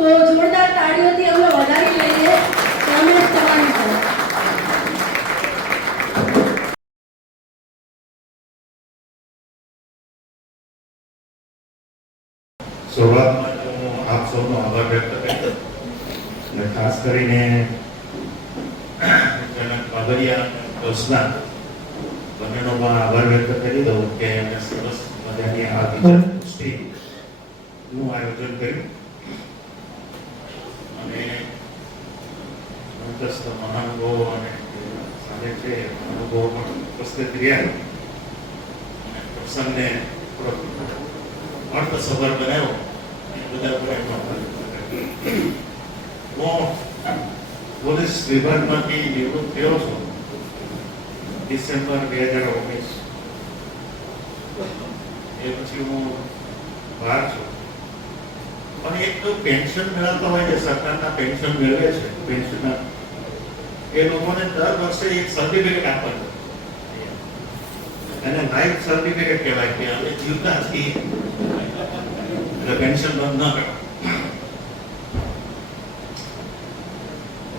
તો જોરદાર તાળીઓથી અમે વધારી લઈએ રમેશ ચવાણી સર. શરૂઆતમાં હું આપ સૌનો આભાર વ્યક્ત કરીશ અને ખાસ કરીને બાબરિયા દોસ્તના બંનેનો પણ આભાર વ્યક્ત કરી દઉં કે એમને સરસ મજાની આ વિચાર નું આયોજન કર્યું અને મહાનુભાવો અને સાથે છે મહાનુભાવો પણ ઉપસ્થિત રહ્યા અને પ્રસંગને અર્થસભર બનાવ્યો બધા હું પોલીસ વિભાગમાંથી નિવૃત્ત થયો છું ડિસેમ્બર 2019. એ પછી હું બહાર છું પણ એક તો પેન્શન મેળવતા હોય છે, સરકારના પેન્શન મેળવે છે પેન્શનર, એ લોકોને દર વર્ષે એક સર્ટિફિકેટ આપવાનું અને લાઈફ સર્ટિફિકેટ કહેવાય કે હવે જીવતા છીએ એટલે પેન્શન બંધ ન કરો.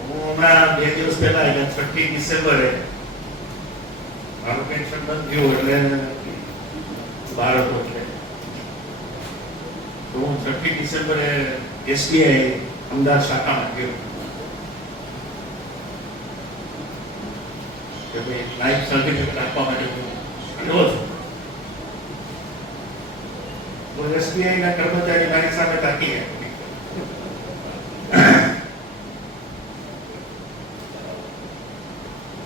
હું હમણાં 2 દિવસ પહેલા એટલે 6 ડિસેમ્બરે મારું પેન્શન બંધ થયું એટલે બહાર હતો એટલે તો હું 6 ડિસેમ્બરે એસબીઆઈ અમદાવાદ શાખામાં ગયો કે ભાઈ લાઈફ સર્ટિફિકેટ આપવા માટે હું આવ્યો છું. તો એસબીઆઈ ના કર્મચારી મારી સામે તાકી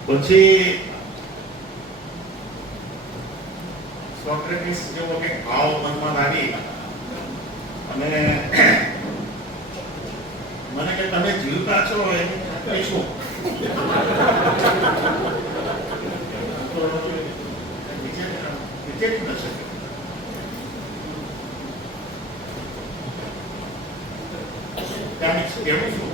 પછી સોક્રેટિસ જેવો કે ભાવ મનમાં લાગી અને મને કે તમે જીવતા છો એની ખાતરી શું? વિચેરી ન શકે. એવું શું?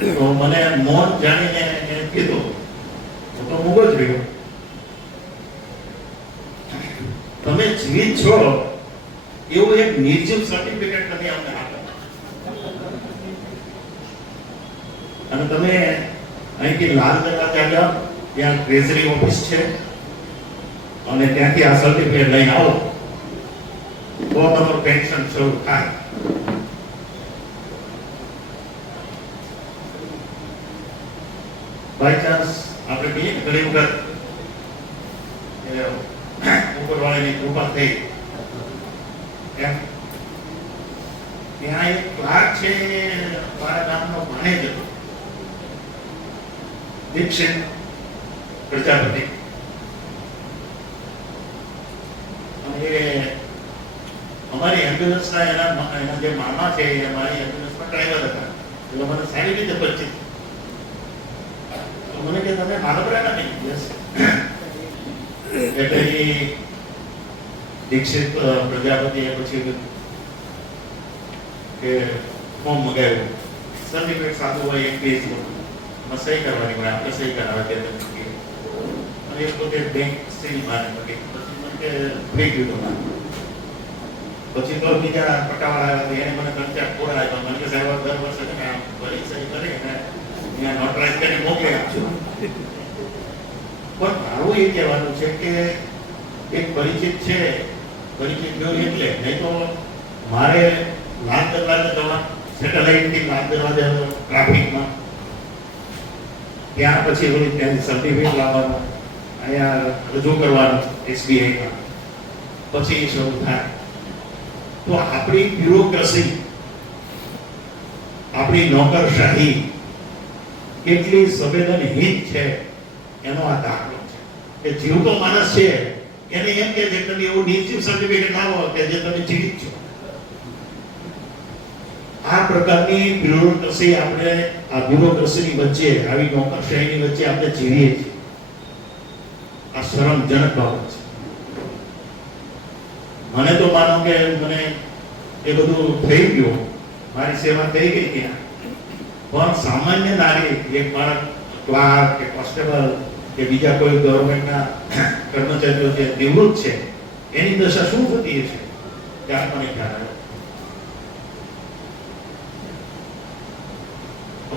તો મને મૌન જાણીને કીધું તો મૂકો જ રહ્યો. તમે જીવિત છો એવું એક નિર્જીવ સર્ટિફિકેટ તમે અમને આપો અને તમે અહીંથી લાલ દરવાજા જાઓ, ત્યાં ટ્રેઝરી ઓફિસ છે અને ત્યાંથી આ સર્ટિફિકેટ લઈને આવો તો તમારું પેન્શન શરૂ થાય. બાય ચાન્સ આપણે કહીએ કે ઘણી વખત ઉપરવાળાની કૃપા થઈ એમ ત્યાં એક ક્લાર્ક છે મારા ગામનો ભાણેજ હતો દીક્ષિત પ્રજાપતિ અને અમારી એમ્બ્યુલન્સના એના જે મામા છે એ અમારી એમ્બ્યુલન્સમાં ડ્રાઈવર હતા એટલે મને સારી રીતે પરિચિત. મને કે તમે મારા પર નથી યસ એટલે દીક્ષિત પ્રજાપતિ એ પછી કે ફોર્મ મગાવ્યું, સર્ટિફિકેટ સાદું હોય એક પેજ સહી કરવાની હોય, આપણે સહી કરાવે કે અને એ પોતે બેંક સીલ મારે પછી મને કે થઈ ગયું. પછી તો બીજા પટ્ટાવાળા આવ્યા એને મને કંચાટ પૂરા આપ્યા. મને કે સાહેબ દર વર્ષે છે ને ભરી સહી કરી અને ત્યાં નોટરાઇઝ કરીને મોકલી આપજો. પણ મારું એ કહેવાનું છે કે એક પરિચિત છે, પરિચિત ગયો એટલે નહીં તો મારે લાલ દરવાજા જવા સેટેલાઇટથી લાલ દરવાજા ટ્રાફિકમાં ત્યાં પછી વળી ત્યાં સર્ટિફિકેટ લાવવાનું, અહીંયા રજૂ કરવાનું એસબીઆઈમાં, પછી શરૂ થાય. તો આપણી બ્યુરોક્રસી, આપણી નોકરશાહી કેટલી સંવેદનહીન છે એનો આ દાખલો છે કે જીવતો માણસ છે એને એમ કે તમે એવું નિશ્ચિત સર્ટિફિકેટ લાવો કે જે તમે જીવિત છો. આ પ્રકારની બ્યુરોક્રસી આપણે આ બ્યુરોક્રસીની વચ્ચે આવી નોકરશાહીની વચ્ચે આપણે જીવીએ છીએ. આ શરમજનક બાબત છે. મને તો માનો કે મને એ બધું થઈ ગયું, મારી સેવા થઈ ગઈ ત્યાં, પણ સામાન્ય નાગરિક એક માણસ ક્લાર્ક કે કોન્સ્ટેબલ કે બીજા કોઈ ગવર્મેન્ટના કર્મચારીઓ જે નિવૃત્ત છે એની દશા શું થતી હશે ત્યાં મને ખ્યાલ આવે.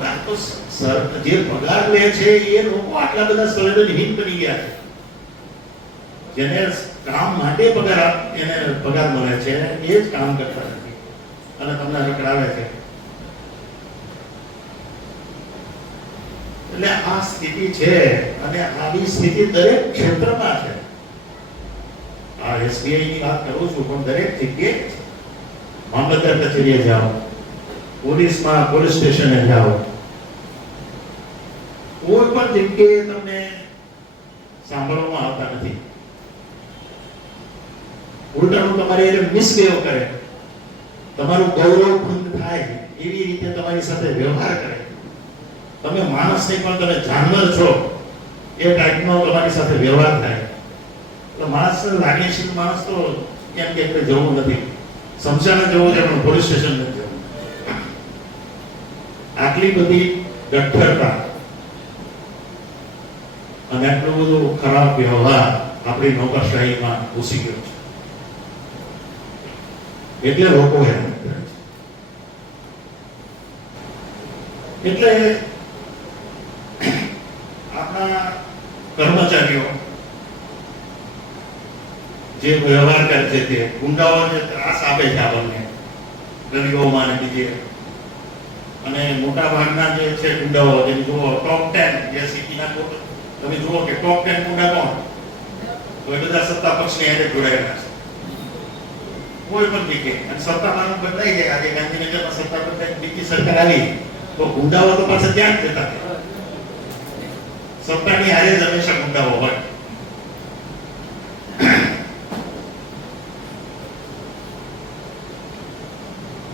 આ તો જે પગાર લે છે એ લોકો આટલા બધા સંવેદનહીન બની ગયા છે. જેને કામ માટે એને પગાર મળે છે એ જ કામ કરતા નથી અને તમને રખડાવે છે. એટલે આ સ્થિતિ છે અને આવી સ્થિતિ દરેક ક્ષેત્રમાં છે. આ એસબીઆઈ ની વાત કરું છું પણ દરેક જગ્યાએ મામલતદાર કચેરીએ જાઓ, પોલીસમાં પોલીસ સ્ટેશને જાઓ, કોઈ પણ જગ્યાએ તમને સાંભળવામાં આવતા નથી. ઉલટાનું તમારે એને મિસબિહેવ કરે, તમારું ગૌરવ ભંગ થાય એવી રીતે તમારી સાથે વ્યવહાર કરે. તમે માણસ નહીં પણ તમે જાનવર છો એ ટાઈપનો તમારી સાથે વ્યવહાર થાય. તો માણસ લાગેશીલ માણસ તો એમ કે જવું નથી, સમજાને જવું છે પણ પોલીસ સ્ટેશન નથી જવું. આટલી બધી ડઠ્ઠરતા અને આટલું બધું ખરાબ વ્યવહાર આપણી નોકરશાહીમાં ઘૂસી ગયો છે. એટલે લોકો હેરાન કરે છે. એટલે આપણા કર્મચારીઓ જે વ્યવહાર કરે છે તે ગુંડાઓને ત્રાસ આપે છે આપણને, ગરીબોમાં ને બીજે. અને મોટા ભાગના જે છે ગુંડાઓ જેમ જુઓ ટોપ 10 જે સિટીના તમે જુઓ કે ટોપ 10 ગુંડા કોણ, તો એ બધા સત્તા પક્ષની હારે જોડાયેલા છે. કોઈ પણ જગ્યાએ અને સત્તામાં બદલાઈ જાય. આજે ગાંધીનગરમાં સત્તા બદલાઈ બીજી સરકાર આવી તો ગુંડાઓ તો પાછા ત્યાં જ જતા. સત્તાની હારે જ હંમેશા ગુંડાઓ હોય.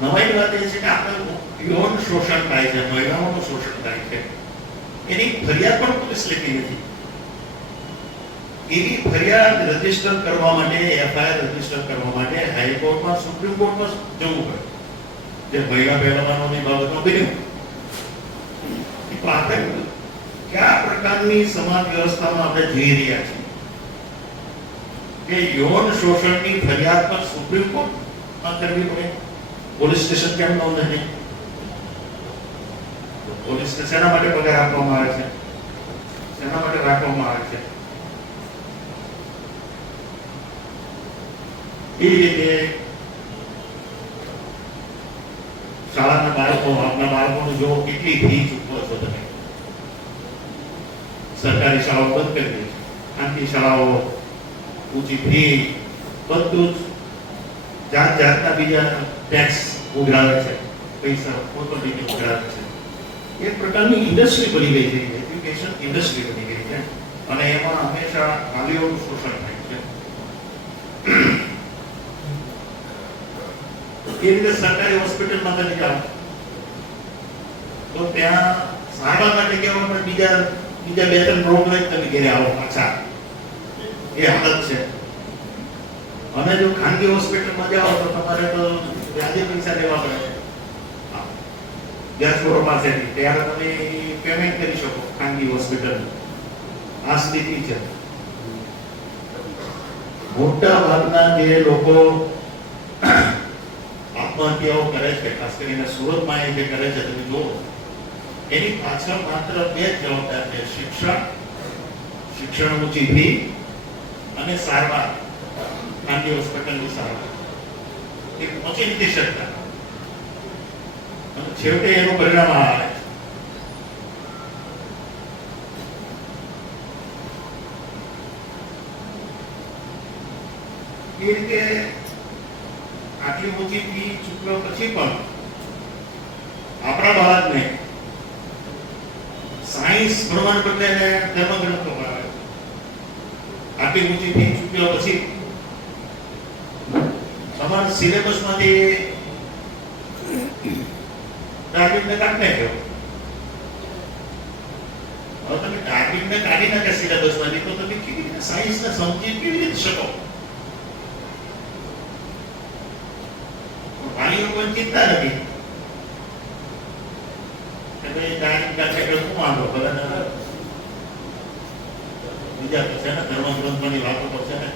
નવાઈની વાત એ છે કે આપણે યૌન શોષણ થાય છે, મહિલાઓનું શોષણ થાય છે, એની ફરિયાદ પણ પોલીસ લેતી નથી. એવી ફરિયાદ રજીસ્ટર કરવા માટે, એફઆઈઆર રજીસ્ટર કરવા માટે હાઈકોર્ટમાં, સુપ્રીમ કોર્ટમાં જવું પડે. જે મહિલા પહેલવાનોની બાબતમાં બન્યું. તો આપણે કયા પ્રકારની સમાજ વ્યવસ્થામાં આપણે જઈ રહ્યા છીએ કે યૌન શોષણની ફરિયાદ પર સુપ્રીમ કોર્ટમાં કરવી પડે, પોલીસ સ્ટેશન કેમ નોંધે નહીં? પોલીસ શેના માટે પગાર આપવામાં આવે છે, શેના માટે રાખવામાં આવે છે? એ રીતે શાળાના બાળકો, આપણા બાળકોને જો કેટલી ફી ચૂકવો છો તમે. સરકારી શાળાઓ બંધ કરી દે છે, ખાનગી શાળાઓ ઊંચી ફી, બધું જ જાત જાતના બીજા ટેક્સ ઉઘરાવે છે, પૈસા કોઈ પણ રીતે ઉઘરાવે છે. એક પ્રકારની ઇન્ડસ્ટ્રી બની ગઈ છે, એજ્યુકેશન ઇન્ડસ્ટ્રી બની ગઈ છે અને એમાં હંમેશા વાલીઓનું શોષણ થાય છે. એ રીતે સરકારી હોસ્પિટલમાં તમે જાઓ તો ત્યાં સારવાર માટે કેવા પણ બીજા બે ત્રણ રોગ લઈને તમે ઘરે આવો પાછા, એ હાલત છે. અને જો ખાનગી હોસ્પિટલમાં જાઓ તો તમારે તો વ્યાજે પૈસા લેવા પડે વ્યાજખોરો પાસેથી, ત્યારે તમે પેમેન્ટ કરી શકો ખાનગી હોસ્પિટલ. આ સ્થિતિ છે. મોટા ભાગના જે લોકો આત્મહત્યાઓ કરે છે, ખાસ કરીને સુરતમાં એ જે કરે છે તમે જુઓ, એની પાછળ માત્ર બે જવાબદાર છે: શિક્ષણ ઊંચી ફી અને સારવાર, ખાનગી હોસ્પિટલની સારવાર. એ પહોંચી નથી શકતા અને છેવટે એનું પરિણામ આવે છે. એ રીતે આટલી ઊંચી ફી ચૂકવ્યા પછી પણ આપણા બાળકને સાયન્સ ભણવાને બદલે ધર્મગણતો ભણાવે. આટલી ઊંચી ફી ચૂકવ્યા પછી તમારા સિલેબસમાંથી ટાર્ગેટને કાઢી નાખ્યો. હવે તમે ટાર્ગેટને કાઢી નાખ્યા સિલેબસમાંથી તો તમે કેવી રીતે સાયન્સને સમજી કેવી રીતે શકો? વાલીઓ કોઈ ચિંતા નથી કે ભાઈ ટાર્ગેટ કાઢે એટલે શું વાંધો ભલે. પૂજા કરશે ને, ધર્મગ્રંથોની વાતો કરશે ને.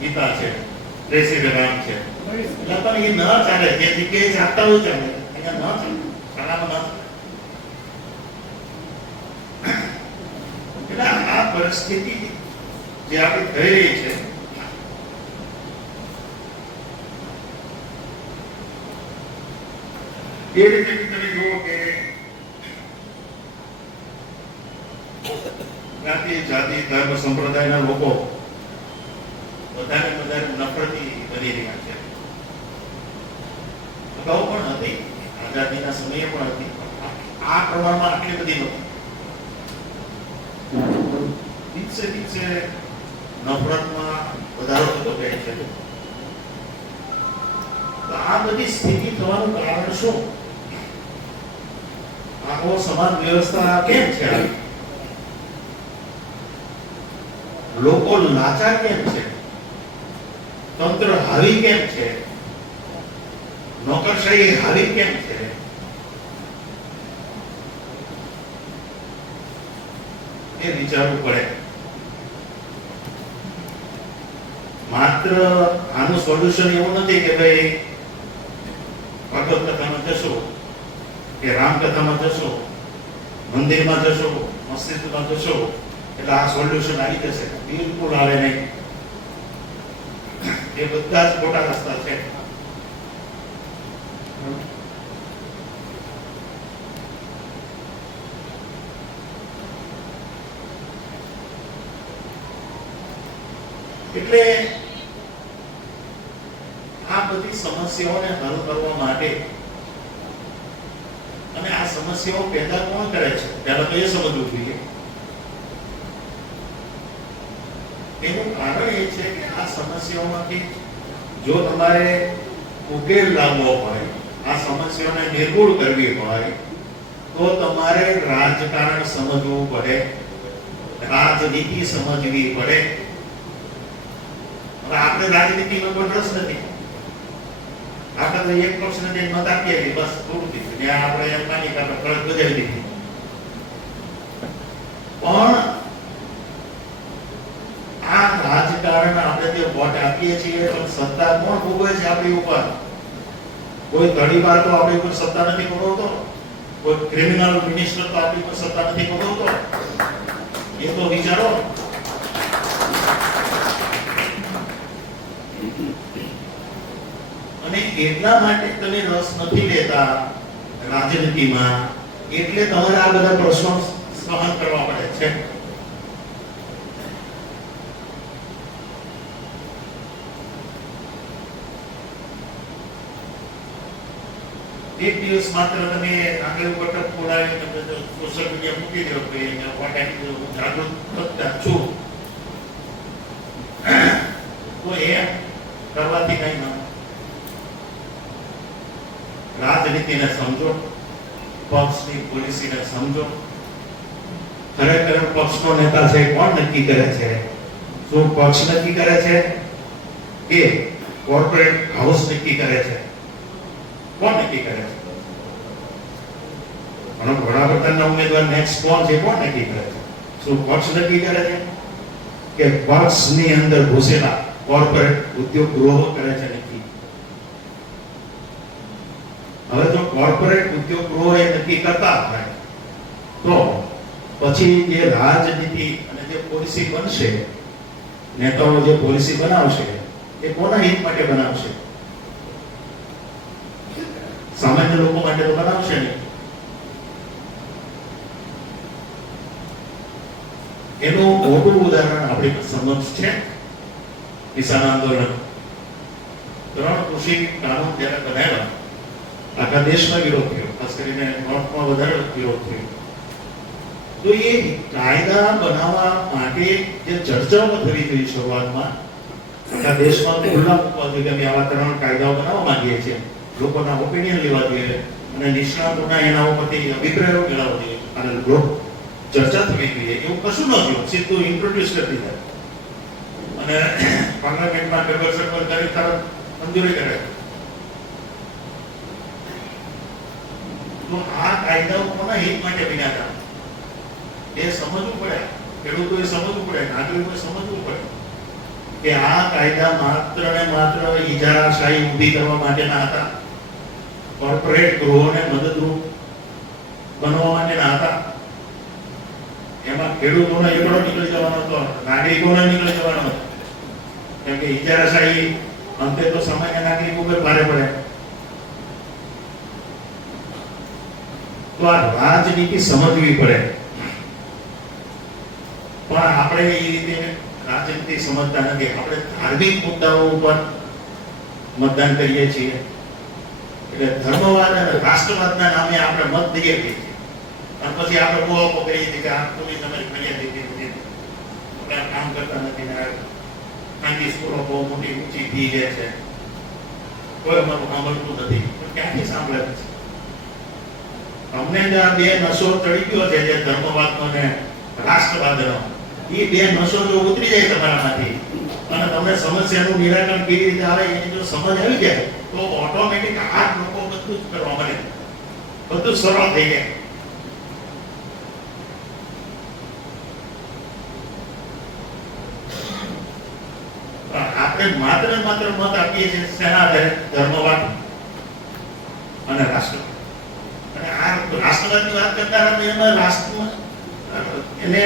ગીતા છે, જય શ્રી રામ છે, એટલે પણ એ ન ચાલે. જે જગ્યાએ ચાલતા હોય ચાલે, અહીંયા ન ચાલે, શાળામાં ન ચાલે. એટલે આ પરિસ્થિતિ જે આપણી થઈ રહી છે, એ રીતે તમે જુઓ કે જ્ઞાતિ, જાતિ, ધર્મ, સંપ્રદાયના લોકો વધારે નફરતી બની રહ્યા છે. અગાઉ પણ હતી, આઝાદીના સમયે પણ હતી, આ પ્રમાણમાં આટલી બધી નથી. દિવસે દિવસે નફરતમાં વધારો થતો જાય છે. તો આ બધી સ્થિતિ થવાનું કારણ શું? આખો સમાજ વ્યવસ્થા કેમ છે? લોકો લાચાર કેમ છે? તંત્ર હાવી કેમ છે? નોકરશાહી હાવી કેમ છે? એ વિચારવું પડે. માત્ર આનું સોલ્યુશન એવું નથી કે ભાઈ ભગવત કથામાં જશો કે રામ કથામાં જશો, મંદિરમાં જશો, મસ્જિદમાં જશો એટલે આ સોલ્યુશન આવી જશે. બિલકુલ આવે નહીં. એ બધા જ ખોટા રસ્તા છે. એટલે આ બધી સમસ્યાઓને હલ કરવા માટે, અને આ સમસ્યાઓ પેદા કોણ કરે છે પહેલા તો એ સમજવું જોઈએ. એનું કારણ એ છે કે આ સમસ્યાઓમાંથી જો તમારે ઉકેલ લાવવો હોય, આ સમસ્યાઓને નિર્મૂળ કરવી હોય, તો તમારે રાજકારણ સમજવું પડે, રાજનીતિ સમજવી પડે. આપણે રાજનીતિનો કોઈ રસ નથી. આપણે તો એક પક્ષને જે મત આપીએ છીએ બસ પૂરું થયું. ત્યાં આપણે એમ માની કે આપણે ફરજ બજાવી દીધી. પણ આ રાજકારણ આપણે જે વોટ આપીએ છીએ તો સત્તા કોણ ભોગવે છે આપણી ઉપર? કોઈ ધડીવાર તો આપણી ઉપર સત્તા નથી ભોગવતો, કોઈ ક્રિમિનલ મિનિસ્ટર તો આપણી ઉપર સત્તા નથી ભોગવતો. એ તો વિચારો. અને એટલા માટે તમે રસ નથી લેતા રાજનીતિમાં, એટલે તમારે આ બધા પ્રશ્નો સહન કરવા પડે છે. એક દિવસ માત્ર તમે આંગળી ઉપર ટપ ખોડાવીને સોશિયલ મીડિયા મૂકી દો કે જાગૃત છું, તો એ કરવાથી કઈ ન. રાજનીતિને સમજો, પક્ષની પોલિસીને સમજો. ખરેખર પક્ષનો નેતા છે કોણ નક્કી કરે છે? શું પક્ષ નક્કી કરે છે કે કોર્પોરેટ હાઉસ નક્કી કરે છે? કોણ નક્કી કરે છે? અને વડાપ્રધાનના ઉમેદવાર નેક્સ્ટ કોણ છે? કોણ નક્કી કરે છે? શું પક્ષ નક્કી કરે છે કે પક્ષની અંદર ઘૂસેલા કોર્પોરેટ ઉદ્યોગ ગૃહો કરે છે નક્કી? હવે જો કોર્પોરેટ ઉદ્યોગ ગૃહો એ નક્કી કરતા હોય તો પછી જે રાજનીતિ અને જે પોલિસી બનશે, નેતાઓ જે પોલિસી બનાવશે એ કોના હિત માટે બનાવશે? સામાન્ય લોકો માટે તો બનાવશે નહીં. એનું મોટું ઉદાહરણ આપણી સમક્ષ છે કિસાન આંદોલન. 3 કૃષિ કાનૂન જ્યારે બનાવ્યા, આખા દેશમાં વિરોધ થયો, ખાસ કરીને નોર્થમાં વધારે વિરોધ થયો. તો એ કાયદા બનાવવા માટે જે ચર્ચાઓ થવી જોઈએ શરૂઆતમાં, આખા દેશમાં ખુલ્લા મૂકવા જોઈએ કે અમે આવા 3 કાયદાઓ બનાવવા માંગીએ છીએ, લોકોના ઓપિનિયન લેવા જોઈએ અને નિષ્ણાતોના એના ઉપરથી અભિપ્રાયો મેળવવા જોઈએ અને ચર્ચા થવી જોઈએ. એવું કશું ન થયું, સીધું ઇન્ટ્રોડ્યુસ કરી દીધા અને પાર્લામેન્ટમાં પેપર સર્વર કરી તરત મંજૂરી કરે. તો આ કાયદાઓ કોના હિત માટે બન્યા હતા? એ સમજવું પડે, ખેડૂતોએ સમજવું પડે, નાગરિકોએ સમજવું પડે કે આ કાયદા માત્ર ને માત્ર ઇજારાશાહી ઊભી કરવા માટેના હતા, કોર્પોરેટ ગૃહોને મદદરૂપ બનવા માટેના હતા. એમાં ખેડૂતોનો એકડો નીકળી જવાનો હતો, નાગરિકોને નીકળી જવાનો હતો. કેમ કે ઇજારાશાહી અંતે તો સામાન્ય નાગરિકો પર ભારે પડે. તો આ રાજનીતિ સમજવી પડે, પણ આપણે એ રીતે રાજનીતિ સમજતા નથી. આપણે ધાર્મિક મુદ્દાઓ ઉપર મતદાન કરીએ છીએ. એટલે ધર્મવાદ અને રાષ્ટ્રવાદના નામે આપણે મત દઈએ છીએ અને પછી આપણે બહુ કહીએ છીએ કે આ પોલીસ અમારી ફરિયાદ દીધી, આપણે કામ કરતા નથી ને ખાનગી સ્કૂલો બહુ મોટી ઊંચી ફી લે છે, કોઈ અમારું સાંભળતું નથી. ક્યાંથી સાંભળે છે? અમને જે આ બે નશો ચડી ગયો છે, જે ધર્મવાદનો ને રાષ્ટ્રવાદનો, એ બે નશો જો ઉતરી જાય તમારામાંથી અને તમને સમસ્યાનું નિરાકરણ કેવી રીતે આવે એની જો સમજ આવી જાય તો ઓટોમેટિક આ લોકો બધું જ કરવા મળે, બધું સરળ થઈ જાય. આપણે માત્ર ને માત્ર મત આપીએ છીએ શેના આધારે? ધર્મવાદ અને રાષ્ટ્રવાદ. અને આ રાષ્ટ્રવાદની વાત કરતા એમાં એને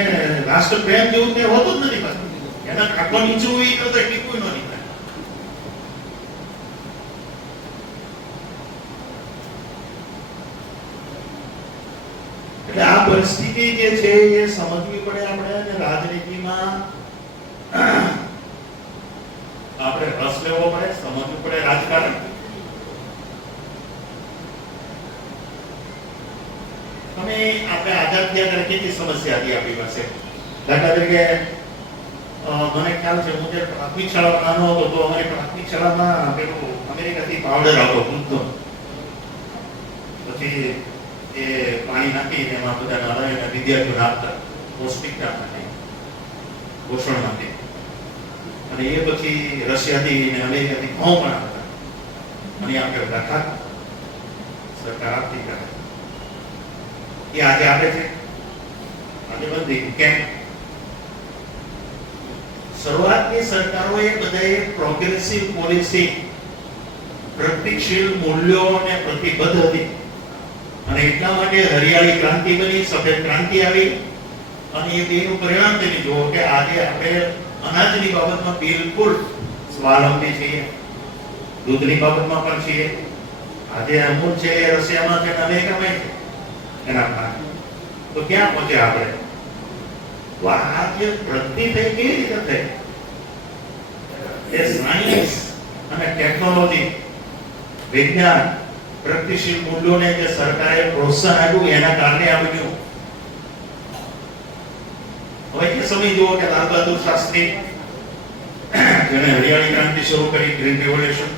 રાષ્ટ્ર પ્રેમ જેવું તે હોતું જ નથી. પાછું એના કાકો નીચું હોય તો ટીકું ન નીકળે. એટલે આ પરિસ્થિતિ જે છે એ સમજવી પડે આપણે. અને રાજનીતિમાં આપણે રસ લેવો પડે, સમજવું પડે રાજકારણ. અમે આપણે આઝાદ થયા ત્યારે કેટલી સમસ્યા હતી આપણી પાસે. દાખલા તરીકે મને ખ્યાલ છે, હું જ્યારે પ્રાથમિક શાળામાં નાનો હતો તો અમારી પ્રાથમિક શાળામાં પેલું અમેરિકાથી પાવડર આવતો દૂધનો, પછી એ પાણી નાખીને એમાં બધા નાના વિદ્યાર્થીઓને આપતા પૌષ્ટિકતા માટે, પોષણ માટે. અને એ પછી રશિયાથી અને અમેરિકાથી ઘઉં પણ આવતા અને આપણે બધા ખાતા, સરકાર આપતી કરે. એ આજે આપે છે, આજે બધી કેમ? શરૂઆતની સરકારોએ બધાએ પ્રોગ્રેસિવ પોલિસી, પ્રગતિશીલ મૂલ્યો અને પ્રતિબદ્ધ હતી અને એટલા માટે હરિયાળી ક્રાંતિ બની, સફેદ ક્રાંતિ આવી. અને એ બેનું પરિણામ તમે જુઓ કે આજે આપણે અનાજની બાબતમાં બિલકુલ સ્વાવલંબી છીએ, દૂધની બાબતમાં પણ છીએ. આજે અમૂલ છે એ રશિયામાં છે, અમેરિકામાં છે. એના કારણે તો ક્યાં પહોંચ્યા આપણે? તો આ જે પ્રગતિ થઈ કેવી રીતે થઈ? એ સાયન્સ અને ટેકનોલોજી, વિજ્ઞાન, પ્રગતિશીલ મૂલ્યોને જે સરકારે પ્રોત્સાહન આપ્યું એના કારણે આ બન્યું. હવે એ સમય જુઓ કે લાલ બહાદુર શાસ્ત્રી જેને હરિયાળી ક્રાંતિ શરૂ કરી, ગ્રીન રિવોલ્યુશન,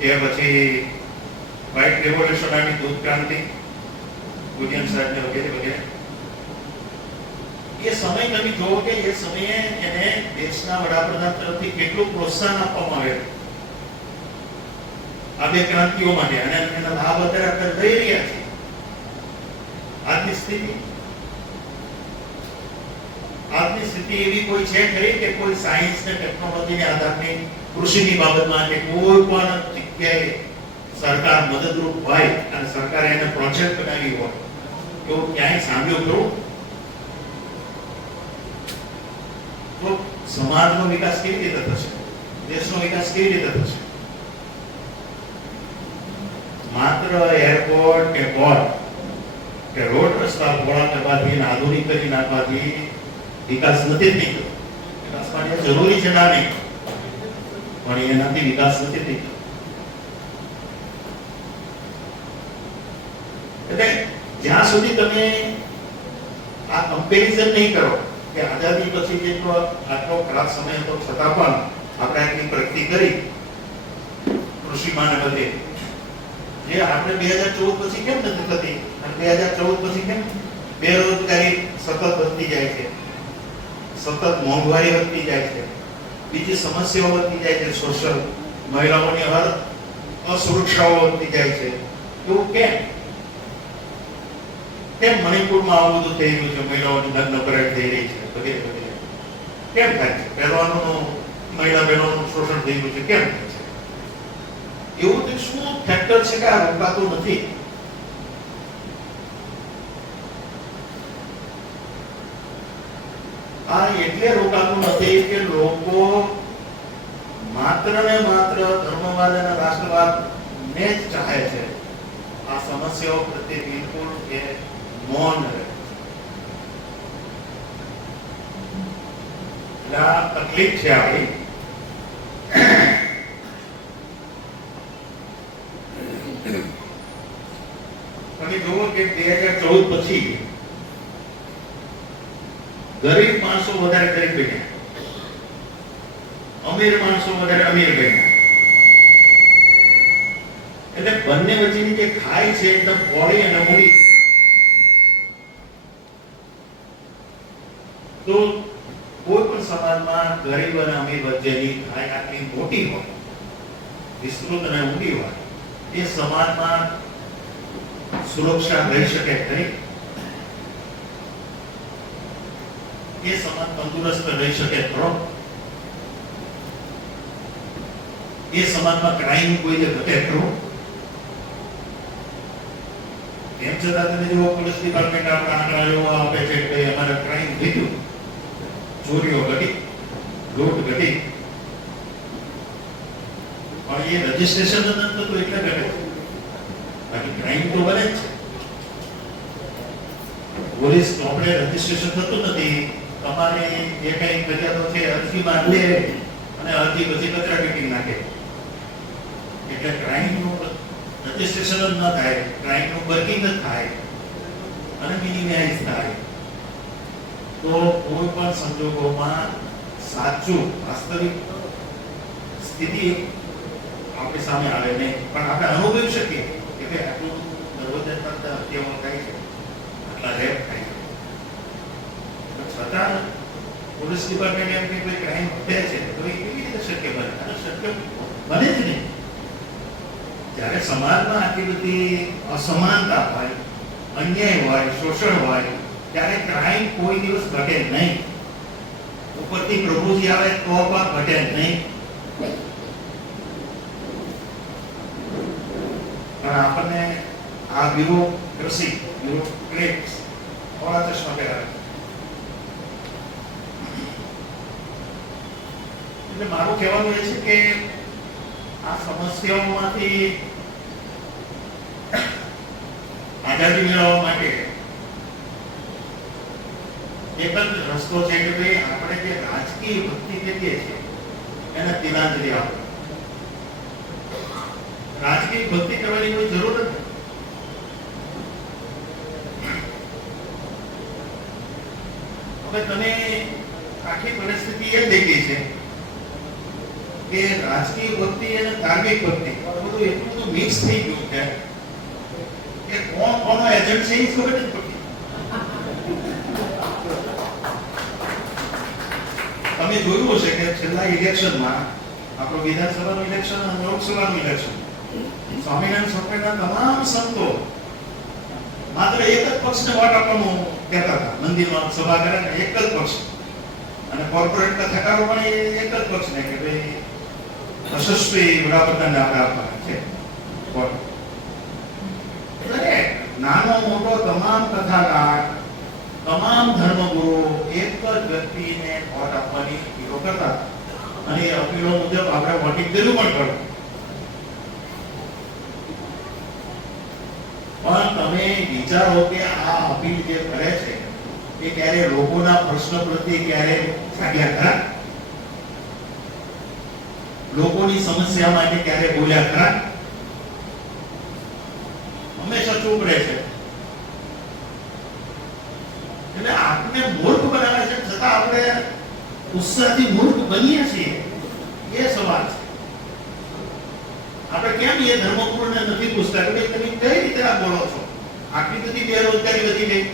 એ પછી વ્હાઇટ રિવોલ્યુશન આવી, દૂધ ક્રાંતિ, ગુડિયન સાહેબ વગેરે વગેરે. એ સમય તમે જોવો કે એ સમયે એને દેશના વડાપ્રધાન તરફથી કેટલું પ્રોત્સાહન આપવામાં આવ્યું આ બે ક્રાંતિઓ માટે, અને એના લાભ અત્યારે આપણે લઈ રહ્યા છીએ. આજની સ્થિતિ એવી કોઈ છે ખરી કે કોઈ સાયન્સ ને ટેકનોલોજીને આધારની કૃષિની બાબતમાં કે કોઈ પણ જગ્યાએ સરકાર મદદરૂપ હોય અને સરકારે એને પ્રોજેક્ટ બનાવી હોય એવું ક્યાંય સાંભળ્યું ખરું? તો સમાજનો વિકાસ કેવી રીતે થશે? દેશનો વિકાસ કેવી રીતે થશે? માત્ર એરપોર્ટ કે પોર્ટ કે રોડ રસ્તા પહોળા કરવાથી, આધુનિક કરી નાખવાથી વિકાસ નથી થતો. વિકાસ માટે જરૂરી છે ના નહીં, પણ એનાથી વિકાસ નથી થતો. એટલે જ્યાં સુધી તમે આ કમ્પેરિઝન નહીં કરો કે આઝાદી પછી જેટલો આટલો ખરાબ સમય હતો છતાં પણ આપણે આટલી પ્રગતિ કરી કૃષિમાં ને બધે, જે આપણે 2014 પછી કેમ નથી થતી? અને 2014 પછી કેમ બેરોજગારી સતત વધતી જાય છે, સતત મોંઘવારી વધતી જાય છે, બીજી સમસ્યાઓ વધતી જાય છે, સોશિયલ, મહિલાઓની હર અસુરક્ષાઓ વધતી જાય છે. એવું કેમ? કેમ મણિપુરમાં આવું બધું થઈ રહ્યું છે, મહિલાઓની લગ્ન પરેડ થઈ રહી છે વગેરે વગેરે, કેમ થાય છે? પહેલવાનોનું, મહિલા બહેનોનું શોષણ થઈ રહ્યું છે, કેમ થાય છે? એવું તો શું ફેક્ટર છે કે આ રોકાતું નથી? આ એટલે રોકાતું નથી કે લોકો માત્ર ને માત્ર ધર્મવાદ અને રાષ્ટ્રવાદ ને જ ચાહે છે. આ સમસ્યાઓ પ્રત્યે બિલકુલ એ મૌન રહે. એટલે આ તકલીફ છે આપણી. તમે જુઓ કે 2014 પછી ગરીબ માણસો વધારે ગરીબ બન્યા, અમીર માણસો વધારે અમીર બન્યા. એટલે બંને વચ્ચેની જે ખાઈ છે એકદમ પહોળી અને ઊંડી. તો કોઈ પણ સમાજમાં ગરીબ અને અમીર વચ્ચેની ખાઈ આટલી મોટી હોય, વિસ્તૃત અને ઊંડી હોય, એ સમાજમાં સુરક્ષા રહી શકે નહીં. એ સમાજ તંદુરસ્ત રહી શકે ખરો? એ સમાજમાં ક્રાઇમ કોઈ ઘટે ખરો? એમ છતાં તમે જો પોલીસ ડિપાર્ટમેન્ટ આપણા આંકડા એવો આપે છે કે અમારે ક્રાઇમ ઘટ્યું, ચોરીઓ ઘટી, લૂંટ ઘટી, પણ એ રજીસ્ટ્રેશન જ નથી થતું એટલે ઘટે છે. બાકી ક્રાઇમ તો બને જ છે. પોલીસ ચોપડે રજીસ્ટ્રેશન થતું નથી. તમારે જે કઈ ફરિયાદો છે અરજીમાં લે અને અરજી પછી કચરા પેટી નાખે, એટલે ક્રાઇમનું રજીસ્ટ્રેશન જ ન થાય, ક્રાઇમનું વર્કિંગ જ થાય અને મિનિમાઇઝ થાય. તો કોઈ પણ સંજોગોમાં સાચું વાસ્તવિક સ્થિતિ આપણી સામે આવે નહીં, પણ આપણે અનુભવી શકીએ કે ભાઈ આટલું દરરોજ હત્યાઓ થાય છે, આટલા રેપ થાય છે, છતાં પોલીસ ડિપાર્ટમેન્ટ એમ કે કોઈ ક્રાઇમ ઘટે છે તો એ કેવી રીતે શક્ય બને? અને શક્ય બને જ નહીં. જ્યારે સમાજમાં આટલી બધી અસમાનતા હોય, અન્યાય હોય, શોષણ હોય, ત્યારે ક્રાઇમ કોઈ દિવસ ઘટે નહીં. ઉપરથી પ્રભુજી આવે તો પણ ઘટે નહીં. પણ આપણને આ બ્યુરોક્રેસી, બ્યુરોક્રેટ્સ થોડા ચશ્મા પહેરાવે. એટલે મારું કહેવાનું એ છે કે આ સમસ્યાઓમાંથી આઝાદી મેળવવા માટે એક જ રસ્તો છે કે ભાઈ આપણે જે રાજકીય ભક્તિ કહીએ છીએ એને તિલાંજલિ આપો. રાજકીય ભક્તિ કરવાની કોઈ જરૂર નથી. હવે તમે આખી પરિસ્થિતિ એ દેખી છે કે રાજકીય ભક્તિ અને ધાર્મિક ભક્તિ બધું એટલું બધું મિક્સ થઈ ગયું છે કે કોણ કોનો એજન્ટ છે એ ખબર નથી પડતી. તમે જોયું હશે કે છેલ્લા ઇલેક્શનમાં, આપણું વિધાનસભાનું ઇલેક્શન અને લોકસભાનું ઇલેક્શન, સ્વામિનારાયણ સંપ્રદાયના તમામ સંતો માત્ર એક જ પક્ષને વોટ આપવાનું કહેતા હતા. મંદિરમાં સભા કરે ને એક જ પક્ષ, અને કોર્પોરેટ થકારો પણ એક જ પક્ષ ને કે ભાઈ યશસ્વી વડાપ્રધાનને આપણે આપવાના છે. એટલે નાનો મોટો તમામ કથાકાર, તમામ ધર્મગુરુ એક જ વ્યક્તિને વોટ આપવાની અપીલો કરતા, અને એ અપીલો મુજબ આપણે વોટિંગ કર્યું પણ ખરું. પણ તમે વિચારો કે આ અપીલ જે કરે છે એ ક્યારે લોકોના પ્રશ્ન પ્રત્યે ક્યારે જાગ્યા ખરા? લોકોની સમસ્યા માટે ક્યારે બોલ્યા ખરા? હંમેશા ચૂપ રહે છે. એટલે આપને મૂર્ખ બનાવે છે, છતાં આપણે ઉત્સાહથી મૂર્ખ બનીએ છીએ. એ સવાલ છે. આપણે કેમ એ ધર્મગુરુને નથી પૂછતા કે ભાઈ તમે કઈ રીતે આ બોલો છો? આટલી બધી બેરોજગારી વધી ગઈ,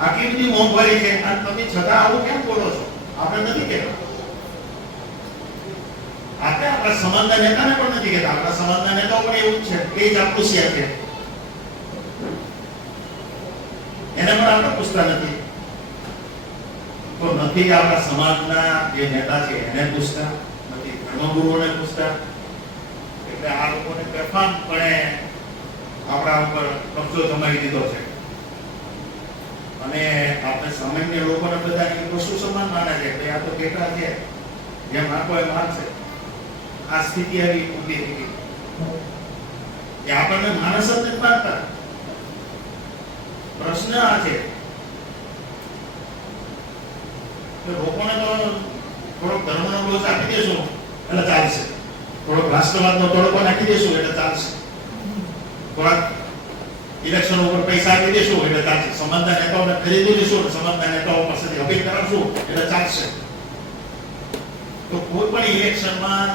આટલી બધી મોંઘવારી છે, અને તમે છતાં આવું કેમ બોલો છો? આપણે નથી કહેતા. આપણે આપણા સમાજના નેતાને પણ નથી કહેતા. આપણા સમાજના નેતાઓ પણ એવું જ છે, એ જ આપણું શેર છે. એને પણ આપણે પૂછતા નથી. તો નથી આપણા સમાજના જે નેતા છે એને પૂછતા નથી, ધર્મગુરુઓને પૂછતા. એટલે આ લોકોને બેફામપણે આપણા ઉપર કબજો જમાવી દીધો છે. અને આપણે સામાન્ય લોકોને બધાને પશુ સમાન માને છે કે આ તો બેટા છે, જેમ આખો એ માનશે. આ સ્થિતિ આવી ઊભી થઈ ગઈ કે આપણને માણસ જ નથી માનતા. પ્રશ્ન આ છે કે લોકોને તો થોડોક ધર્મનો ડોઝ આપી દેશું એટલે ચાલશે, થોડોક રાષ્ટ્રવાદનો તડકો નાખી દેશું એટલે ચાલશે, થોડાક ઇલેક્શન ઉપર પૈસા આપી દેશું એટલે ચાલશે, સમાજના નેતાઓને ખરીદી લઈશું, સમાજના નેતાઓ પાસેથી અપીલ કરાવશું એટલે ચાલશે. તો કોઈ પણ ઇલેક્શનમાં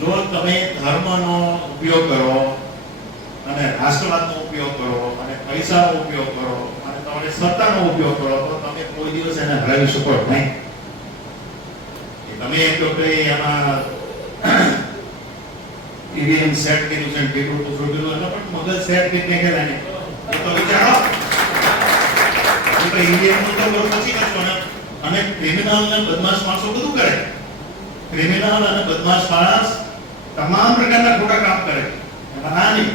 જો તમે ધર્મનો ઉપયોગ કરો અને રાષ્ટ્રવાદનો ઉપયોગ કરો અને પૈસાનો ઉપયોગ કરો અને તમારી સત્તાનો ઉપયોગ કરો તો તમે કોઈ દિવસ એને હરાવી શકો નહીં. તમે એમ કહો કે એમાં ઈવીએમ સેટ કર્યું છે, કેટલું પૂછું કર્યું, એનો પણ મગજ સેટ કરીને ખેલા ને તો વિચારો તો ઈવીએમ નું તો બહુ પછી કરશો ને. અને ક્રિમિનલ અને બદમાશ માણસો બધું કરે. ક્રિમિનલ અને બદમાશ માણસ તમામ પ્રકારના ખોટા કામ કરે, એમાં ના નહીં,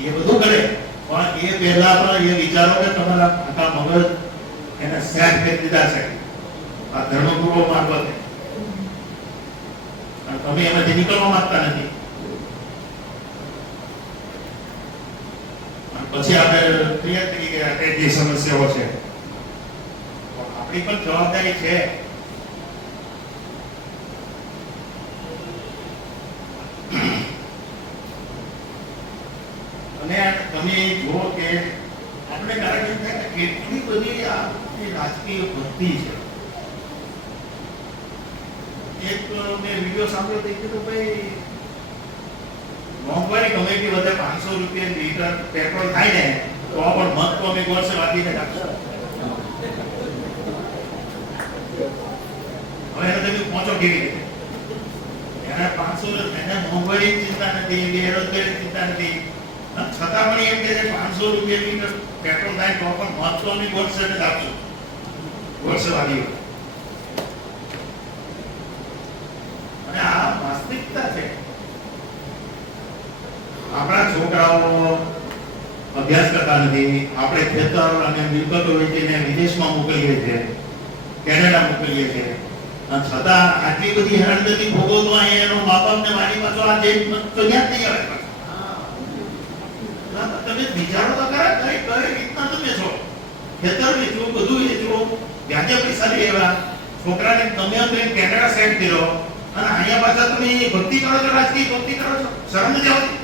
એ બધું કરે. પણ એ પહેલા પણ એ વિચારો કે તમારા આખા મગજ એને સેટ કરી દીધા છે આ ધર્મગુરુઓ મારફતે, અને તમે એમાંથી નીકળવા માંગતા નથી. પછી આપણે ક્લિયર કરી કે આ જે સમસ્યાઓ છે આપણી પણ જવાબદારી છે. અને તમે જુઓ કે આપણે કારણ કે કેટલી બધી આ રાજકીય ભક્તિ છે. એક મેં વિડીયો સાંભળ્યો તો કીધું ભાઈ મોંઘવારી ગમે તે વધે 500 રૂપિયા લીટર પેટ્રોલ થાય ને તો પણ મત તો અમે વર્ષે વાપરીને રાખશું. હવે એને તમે પહોંચો કેવી રીતે? એને 500 એને મોંઘવારી ચિંતા નથી, બેરોજગારી ચિંતા નથી, છતાં પણ એમ કે 500 રૂપિયા લીટર પેટ્રોલ થાય તો પણ મત તો અમે વર્ષે જ આપશું, વર્ષે વાપરીએ. અને આ વાસ્તવિકતા છે. આપણા છોકરાઓ અભ્યાસ કરતા નથી, આપણે ખેતર અને મિલકતો વેચીને વિદેશમાં મોકલીએ છીએ, કેનેડા મોકલીએ છીએ, અને છતાં આટલી બધી હેરાનગતિ ભોગવતો અહીંયા એનો મા બાપને મારી પાછો આ જે તો યાદ નહીં આવે. તમે વિચારો તો ખરા કઈ રીતના તમે છો, ખેતર વેચો, બધું વેચો, વ્યાજે પૈસા લઈ આવ્યા, છોકરાને તમે કેનેડા સેટ કર્યો, અને અહીંયા પાછા તમે ભક્તિ કરો છો, રાજકીય ભક્તિ કરો છો. શરમ નથી આવતી?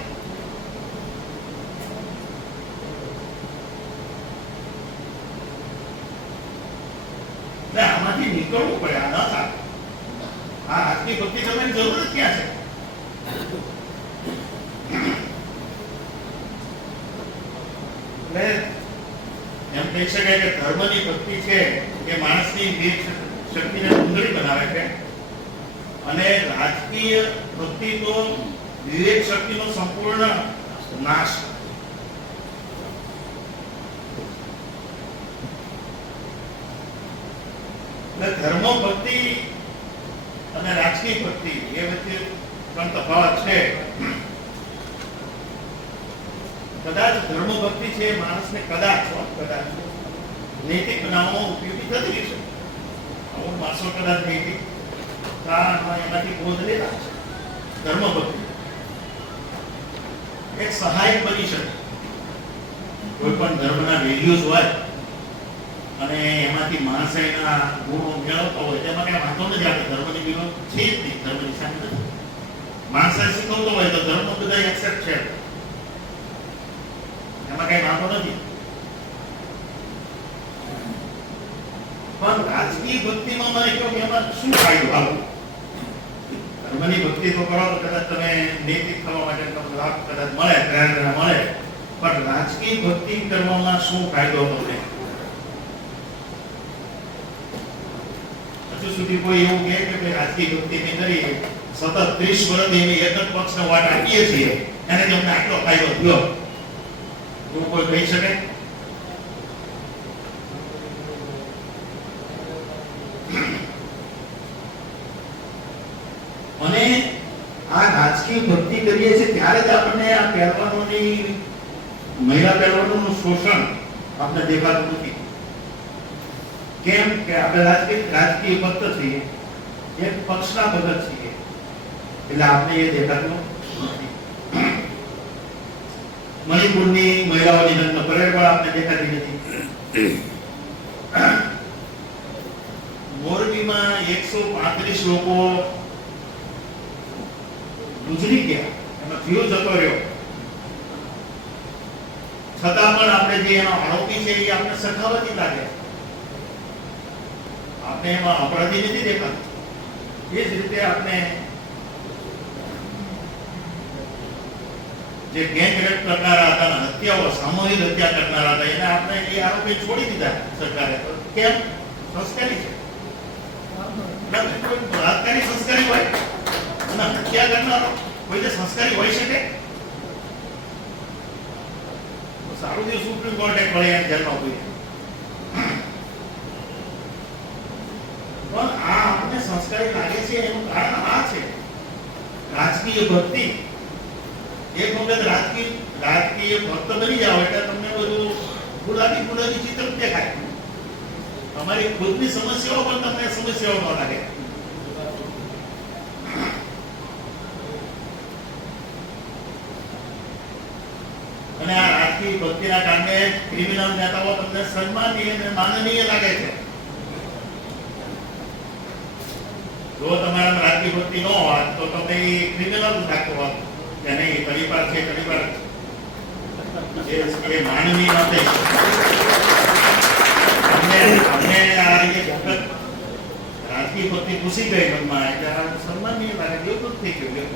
આમાંથી નીકળવું પડે. આ ન થાય. આ આજની ભક્તિ કરવાની જરૂર જ ક્યાં છે? એટલે એમ કહી શકાય કે ધર્મની ભક્તિ છે એ માણસની વિવેક શક્તિને સુંદરી બનાવે છે, અને રાજકીય ભક્તિ તો વિવેક શક્તિનો સંપૂર્ણ નાશ. ધર્મ ભક્તિ અને રાજકીય ભક્તિ એ વચ્ચે પણ તફાવત છે. કદાચ ધર્મ ભક્તિ છે માણસને કદાચ નૈતિક બનાવવામાં ઉપયોગી થતી છે. અમુક માણસો કદાચ નૈતિક એમાંથી બોધ લેતા છે. ધર્મ ભક્તિ એક સહાયક બની શકે. કોઈ પણ ધર્મના વેલ્યુઝ હોય અને એમાંથી માણસ એના ગુણો મેળવતો હોય તેમાં કઈ વાંધો નથી. આપણે ધર્મની વિરોધ છે જ નહીં, ધર્મની સામે નથી. માણસ શીખવતો હોય તો ધર્મ બધા એક્સેપ્ટ છે, એમાં કઈ વાંધો નથી. પણ રાજકીય ભક્તિમાં મને કહો કે એમાં શું ફાયદો? આવો ધર્મની ભક્તિ તો કરો તો કદાચ તમે નૈતિક થવા માટે તમને લાભ કદાચ મળે, પ્રેરણા મળે, પણ રાજકીય ભક્તિ કરવામાં શું ફાયદો તમને? હજુ સુધી કોઈ એવું કહે કે રાજકીય ભક્તિ ની કરી સતત 30 વર્ષ એવી એક જ પક્ષને વોટ આપીએ છીએ એને અમને આટલો ફાયદો થયો એવું કોઈ કહી શકે? અમે આ રાજકીય ભક્તિ કરીએ છીએ ત્યારે જ આપણને આ પહેલવાનોની મહિલા પહેલવાનોનું શોષણ આપણે દેખાતું નથી. કેમ કે આપણે રાજકીય ભક્ત છીએ, એક પક્ષના ભગત છીએ, એટલે આપણે એ દેખાતું નથી. મણિપુરની મહિલાઓની લગ્ન પરેડ પણ આપણે દેખાતી નથી. મોરબીમાં 135 લોકો ગુજરી ગયા, એમાં જીવ જતો રહ્યો, છતાં પણ આપણે જે એનો આરોપી છે એ આપણે સખાવતી લાગે, આપણે એમાં અપરાધી નથી દેખાતું. એ જ રીતે આપણે જે ગેંગ રેપ કરનારા હતા, હત્યાઓ સામૂહિક હત્યા કરનારા હતા, એને આપણે એ આરોપી છોડી દીધા સરકારે. કેમ? સંસ્કારી છે. કોઈ બળાત્કારી સંસ્કારી હોય અને હત્યા કરનારો કોઈ જે સંસ્કારી હોઈ શકે? સારું થયું સુપ્રીમ કોર્ટે પડે જેલમાં પૂરી. પણ આ આપણને સંસ્કારી લાગે છે એનું કારણ આ છે રાજકીય ભક્તિ. એક વખત રાજકીય ભક્ત બની જાઓ એટલે તમને બધું ગુલાબી ચિત્ર દેખાય. તમારી ખુદની સમસ્યાઓ પણ તમને સમસ્યાઓ ન લાગે. અને આ રાજકીય ભક્તિના કારણે ક્રિમિનલ નેતાઓ તમને સન્માનીય અને માનનીય લાગે છે. જો તમારા રાજકીય ભક્તિ ન હોય તો તમે ક્રિમિનલ લાગતો હોત કે નહીં, પરિવાર છે, પરિવાર એ માનનીય નથી. અમને આ રીતે રાજકીય ભક્તિ ઘૂસી ગઈ મનમાં એટલે સન્માનીય લાગે, એવું થઈ ગયું.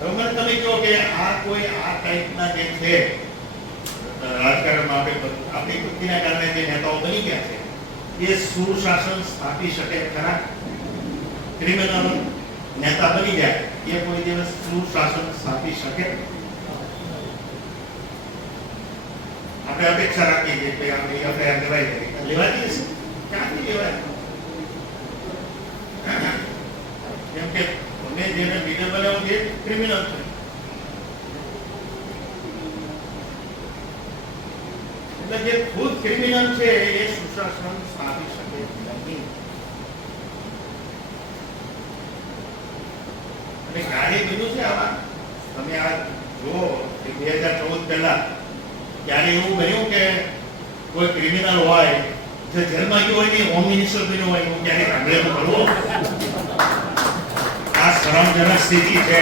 હવે તમે કહો કે આ કોઈ આ ટાઈપના જે છે રાજકારણમાં આપણી ભક્તિના કારણે જે નેતાઓ બની ગયા છે એ સુશાસન સ્થાપી શકે ખરા? ક્રિમિનલ નેતા બની જાય એ કોઈ દિવસ સુશાસન સ્થાપી શકે? આપણે અપેક્ષા રાખીએ છીએ કે આપણે એફઆઈઆર લેવાતી હશે, ક્યાંથી લેવાય? કેમ કે તમે જેને લીડર બનાવો તે ક્રિમિનલ છે. એટલે જે ખુદ ક્રિમિનલ છે એ સુશાસન સ્થાપી શકે નહીં. અને ક્યારે બન્યું છે આવા? તમે આ જુઓ 2014 પહેલા ત્યારે એવું બન્યું કે કોઈ ક્રિમિનલ હોય જે જેલમાં ગયો હોય ને હોમ મિનિસ્ટર બન્યો હોય એવું ક્યારે સાંભળેલું ખરું? આ શરમજનક સ્થિતિ છે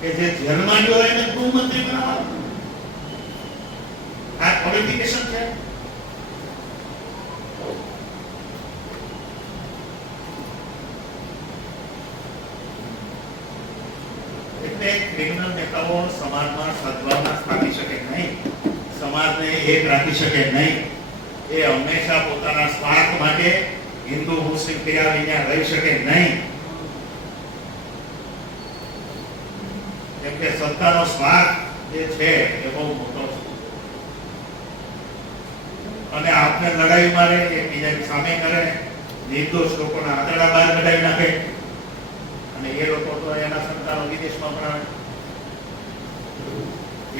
કે જે જેલમાં ગયો હોય એને ગૃહમંત્રી બનાવવાનો. આ ક્વોલિફિકેશન છે. એટલે ક્રિમિનલ નેતાઓ સમાજમાં સદ્ભાવના સ્થાપી શકે નહીં, સમાજને એક રાખી શકે નહીં. એ હંમેશા પોતાના સ્વાર્થ માટે હિન્દુ મુસ્લિમ કર્યા વિના રહી શકે નહીં. કેમ કે સત્તાનો સ્વાર્થ જે છે એ બહુ મોટો છે અને આપને લડાઈ મારે એકબીજાની સામે કરે, નિર્દોષ લોકોના આંતરડા બહાર કઢાવી નાખે અને એ લોકો તો એના સંતાનો વિદેશમાં ભણાવે,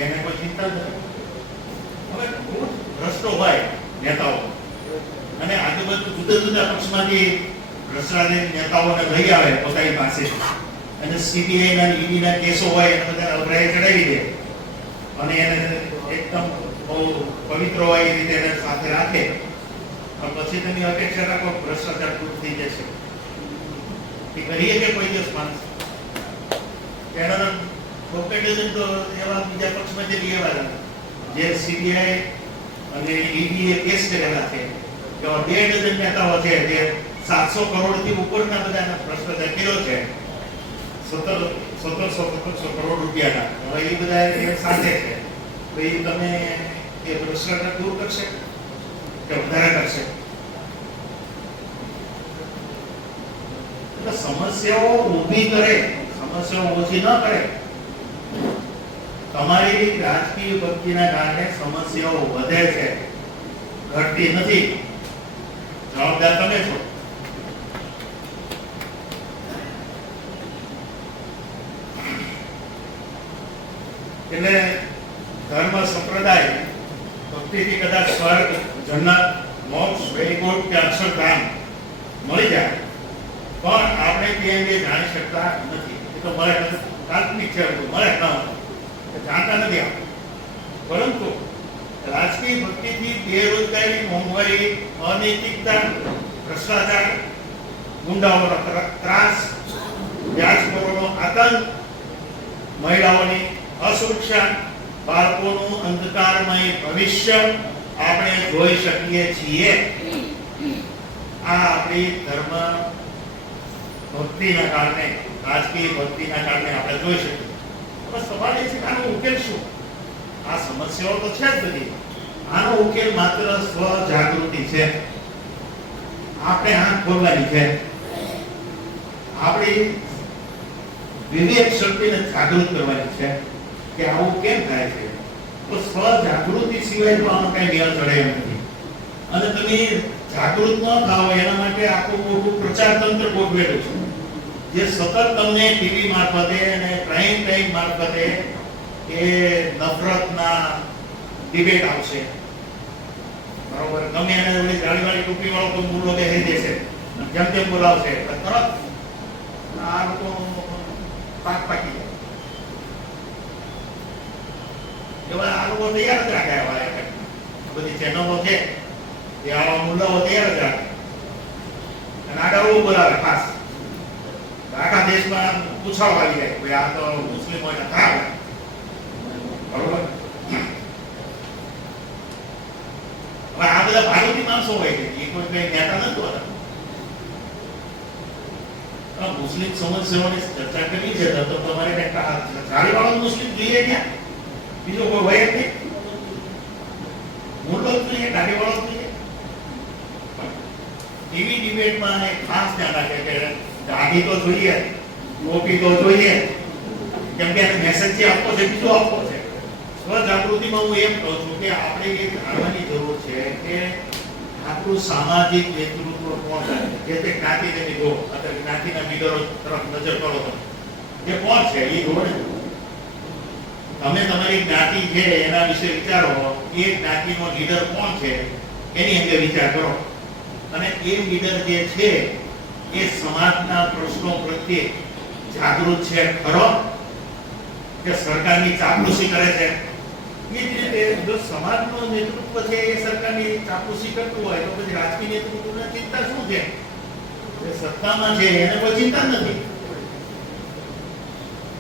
એને કોઈ ચિંતા નથી. હવે ખૂબ ભ્રષ્ટો હોય નેતાઓ અને આજુબાજુ જુદા જુદા પક્ષમાંથી ભ્રષ્ટાચારી નેતાઓને લઈ આવે પોતાની પાસે અને સીબીઆઈ ના ઈડી ના કેસો હોય એને બધા અભરાય ચડાવી દે અને એને એકદમ બહુ પવિત્ર હોય એ રીતે એને સાથે રાખે. પણ પછી તમે અપેક્ષા રાખો ભ્રષ્ટાચાર દૂર થઈ જશે એ કરીએ કે કોઈ દિવસ માણસ એના કોમ્પિટિશન તો એવા બીજા પક્ષમાં જે લેવાના જે સીબીઆઈ અને ઈડી એ કેસ કરેલા છે કે 2 ડઝન નેતાઓ છે જે 700 કરોડથી ઉપરના બધાના ભ્રષ્ટાચાર કર્યો છે, 1700 કરોડ રૂપિયાના. હવે એ બધા એ સાથે છે તો એ તમે એ ભ્રષ્ટાચાર દૂર કરશે કે વધારે કરશે? એટલે સમસ્યાઓ ઊભી કરે, સમસ્યાઓ ઓછી ન કરે. તમારી રાજકીય ભક્તિના કારણે સમસ્યાઓ વધે છે, ઘટતી નથી. જવાબદાર તમે છો. એટલે ધર્મ સંપ્રદાય ભક્તિથી કદાચ સ્વર્ગ, જન્નત, મોક્ષ, વૈકુંઠ કે અક્ષરધામ મળી જાય, પણ આપણે તે અંગે જાણી શકતા નથી. એ તો મળે કાલ્પનિક છે, મળે ન જાણતા નથી આપણે. પરંતુ રાજકીય ભક્તિથી બેરોજગારી, મોંઘવારી, અનૈતિકતા, ભ્રષ્ટાચાર, ગુંડાઓનો ત્રાસ, વ્યાજખોરોનો આતંક, મહિલાઓની અસુરક્ષા, બાળકોનું અંધકારમય ભવિષ્ય આપણે જોઈ શકીએ છીએ. આ આપણી ધર્મ ભક્તિના કારણે, રાજકીય ભક્તિના કારણે આપણે જોઈ શકીએ. બસ સવાલ એ છે કે આનો ઉકેલ શું? આ સમસ્યાઓ તો છે જ બધી. આનો ઉકેલ માત્ર સ્વ જાગૃતિ છે. આપણે આંખ ખોલવાની છે. આપણી વિવેક શક્તિને જાગૃત કરવાની છે કે આવું કેમ થાય છે. તો સ્વ જાગૃતિ સિવાય તો આનો કઈ મેળ ચડે એમ નથી. અને તમે જાગૃત ન થાઓ એના માટે આખું મોટું પ્રચાર તંત્ર ગોઠવેલું છે, જે સતત તમને ટીવી મારફતે અને પ્રાઇમ ટાઈમ મારફતે એ નફરતના ડિબેટ આવશે. બરોબર, ગમે એને ઓલી જાળીવાળી ટોપી વાળો કોઈ મૂળો બેસી દેશે, જેમ તેમ બોલાવશે, તરત આ લોકો પાક પાકી જાય. એવા આ લોકો તૈયાર જ રાખે. બધી ચેનલો છે એ આવા મુદ્દાઓ તૈયાર જ રાખે અને આગળ બોલાવે ખાસ. આખા દેશમાં ઉછાળ આવી જાય ભાઈ આ તો મુસ્લિમો ખરાબ. બરોબર, હવે આ બધા ભારતીય માણસો હોય છે, એ કોઈ કઈ નેતા નથી હોતા. મુસ્લિમ સમસ્યાઓની ચર્ચા કરવી છે તો તમારે જાળીવાળો મુસ્લિમ જોઈએ ક્યાં? બીજો કોઈ હોય જ નહીં. મૂળો જ જોઈએ, ગાડીવાળો જ જોઈએ. ટીવી ડિબેટમાં એક ખાસ ધ્યાન રાખે કે ગાડી તો જોઈએ, ટોપી તો જોઈએ, કેમ કે મેસેજ જે આપવો છે બીજો આપવો છે. સ્વજાગૃતિમાં હું એમ કહું છું કે આપણે એ જાણવાની જરૂર છે કે આપણું સામાજિક નેતૃત્વ કોણ છે. જે જ્ઞાતિ તેની જો અથવા જ્ઞાતિના લીડરો તરફ નજર કરો તો એ કોણ છે એ જોડે. તમે તમારી જ્ઞાતિ છે એના વિશે વિચારો, એ જ્ઞાતિનો લીડર કોણ છે એની અંગે વિચાર કરો. અને એ લીડર જે છે એ સમાજના પ્રશ્નો પ્રત્યે જાગૃત છે ખરો કે સરકારની ચાપલુસી કરે છે? એ જ રીતે જો સમાજનો નેતૃત્વ છે એ સરકારની ચાપલુસી કરતું હોય તો પછી રાજકીય નેતૃત્વની ચિંતા શું છે? જે સત્તામાં છે એને કોઈ ચિંતા નથી.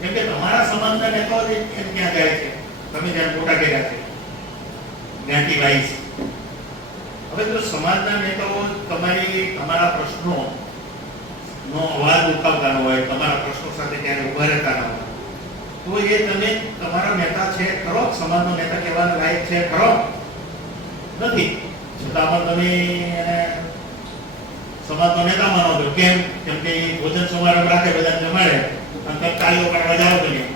કેમ કે તમારા સમાજના નેતાઓ એમ ક્યાં જાય છે? તમે જ્યાં મોટા કર્યા છે જ્ઞાતિ વાઇઝ. હવે જો સમાજના નેતાઓ તમારા પ્રશ્નો નો અવાજ ઉઠાવતા ન હોય, તમારા પ્રશ્નો સાથે ત્યારે ઉભા રહેતા ન હોય, તો એ તમે તમારા નેતા છે ખરો? સમાજનો નેતા કહેવાના લાયક છે ખરો? નથી. છતાં તમે સમાજનો નેતા માનો છો. કેમ? કેમ કે ભોજન સમારંભ રાખે, બધા જમાડે અને તાળીઓ પાડવા જાવ તો નહીં.